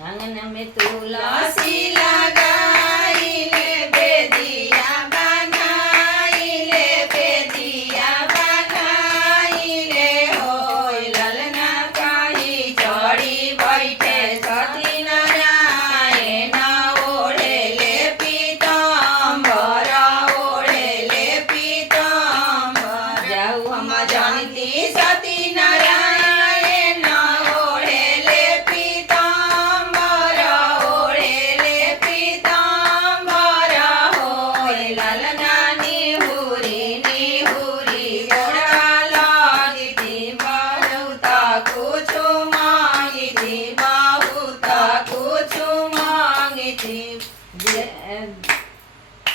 आंगन में तुलसी लगाई ले बेदिया बनाई ले बेदिया बनाई ले होय ललना काही चढ़ी बैठे सती नारायण ओढ़े ले पीताम्बर ओढ़े ले पीताम्बर जाऊ हम जानती सती नारायण ओढ़े ले पीताम्बर ओढ़े ले पीताम्बर होय ललना निहुरी निहुरी गोड़ा लगी बहुत कुछ मांगी बहुत कुछ मांगी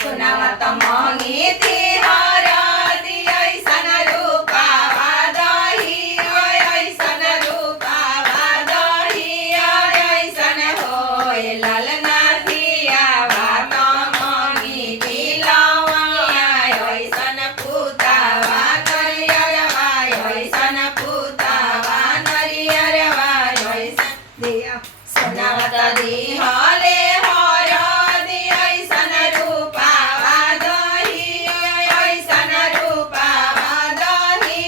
सुनावा त मांगी थी हरदी ऐसन रूपावा दही ऐसन रूपावा दही ऐसन होय ललना दियावा त मांगी थी लवंगिया ऐसन पुतावा नरियरवा ऐसन पुतावा नरियरवा ऐसन दिया सुनावा त दिहले हरदी ऐसन रूपावा दही ऐसन रूपावा दही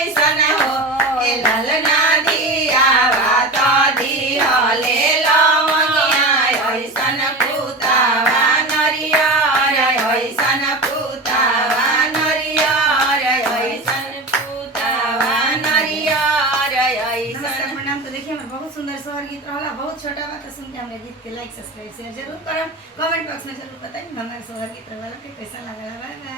ऐसन होय ललना दियावा त दिहले लवंगिया ऐसन पुतावा नरियर ऐसन पुतावा नरियर ऐसन पुतावा नरियर ऐसन। प्रणाम। तो देखिए हमारे बहुत सुंदर सोहर गीत रहा, बहुत छोटा बात सुन के हमारे गीत के लाइक सब्सक्राइब शेयर जरूर करम, कमेंट बॉक्स में जरूर बताइए हमारे सोहर गीत रहा कैसा लगा। Bye by.